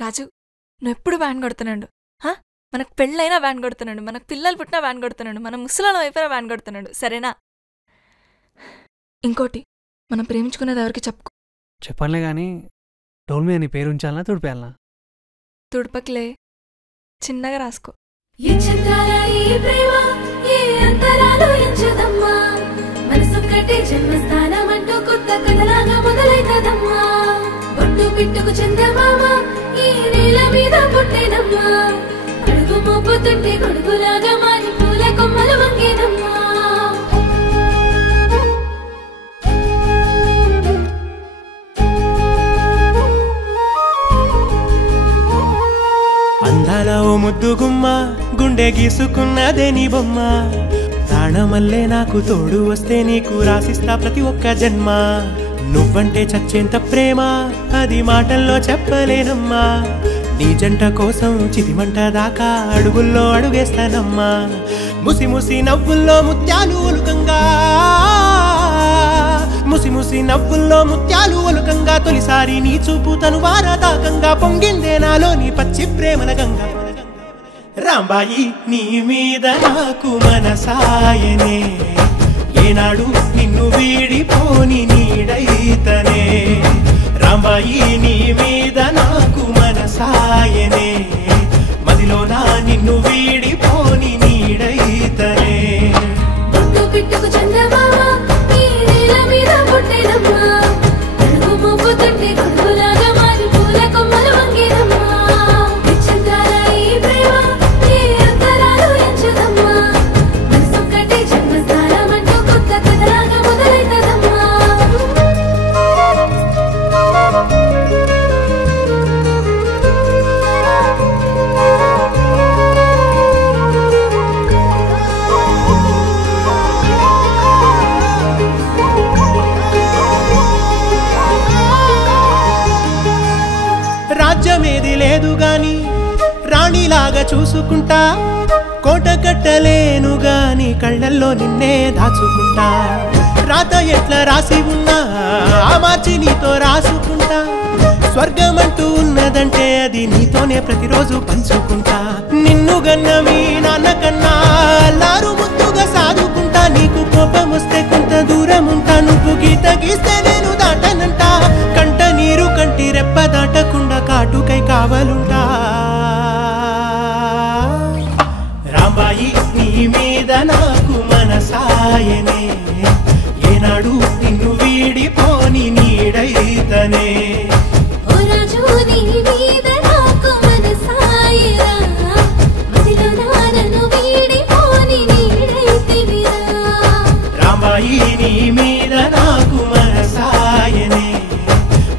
రాజు నువ్వెప్పుడు వ్యాన్ కొడుతున్నాడు. మనకు పెళ్ళైనా వ్యాన్ కొడుతున్నాడు, మనకు పిల్లలు పుట్టినా వ్యాన్ కొడుతున్నాడు, మన ముసలాళ్ళ వైపున వ్యాన్ కొడుతున్నాడు. సరేనా? ఇంకోటి, మనం ప్రేమించుకునేది ఎవరికి చెప్పుకో. చెప్పనులే కానీ డోల్ మీద నీ పేరు ఉంచాలనా తుడిపేయాలనా? తుడపకిలే, చిన్నగా రాసుకో. పిట్టుకు చందమామ ఈ నేల మీద పుట్టేనమ్మా, అడుగు మోపుతుంటే గొడుగులాగా మారి పూల కొమ్మలు వంగేనమ్మా. అందాల ఓ ముద్దు గుమ్మ, గుండె గీసుకున్నదే నీ బొమ్మ. ప్రాణమల్లే నాకు తోడు వస్తే నీకు రాసిస్తా ప్రతి ఒక్క జన్మ. నువ్వంటే చచ్చేంత ప్రేమ అది మాటల్లో చెప్పలేనమ్మా. నీ జంట కోసం చితిమంట దాకా అడుగుల్లో అడుగేస్తానమ్మా. ముసి ముసి నవ్వుల్లో ముత్యాలు ఒలుకంగా, ముసి ముసి నవ్వుల్లో ముత్యాలు ఒలుకంగా, తొలిసారి నీ చూపు తను వారదాకంగా పొంగిందే నాలో నీ పచ్చి ప్రేమల గంగా. రాంబాయి నీ మీద నాకు మనసాయనే, ఏనాడు నిన్ను వీడిపోని నీడైతనే. రాంబాయి నీ మీద నాకు మనసాయనే, మదిలోనా నిన్ను వీడిపోని నీడైతనే. పిట్టుకు చందమామ ఈ నేల మీద పుట్టేనమ్మా, అడుగు మోపుతుంటే గొడుగులాగా మారి పూల కొమ్మలు వంగేనమ్మా. రాజ్యమేది లేదు గాని రాణిలాగా చూసుకుంటా, కోట కట్టలేను గాని కళ్ళల్లో నిన్నే దాచుకుంటా. రాత ఎట్లా రాసి ఉన్నా ఆ మార్చి నీతో రాసుకుంటా. స్వర్గమంటూ ఉన్నదంటే అది నీతోనే ప్రతిరోజు పంచుకుంటా. నిన్ను గన్న మీ నాన్న కన్నా అల్లారు ముద్దుగా సాదుకుంటా. నీకు కోపం వస్తే కొంత దూరం ఉంటా, నువ్వు గీత గీస్తే నేను దాటనంటా. కంట నీరు కంటి రెప్ప దాటకుండా కాటుకై కావలుంటా. రాంబాయి నీ మీద నాకు మనసాయనే, ఏనాడు నిన్ను వీడిపోని నీడైతనే. రాంబాయి నీ మీద నాకు మనసాయనే,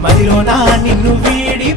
మదిలోనా నిన్ను వీడి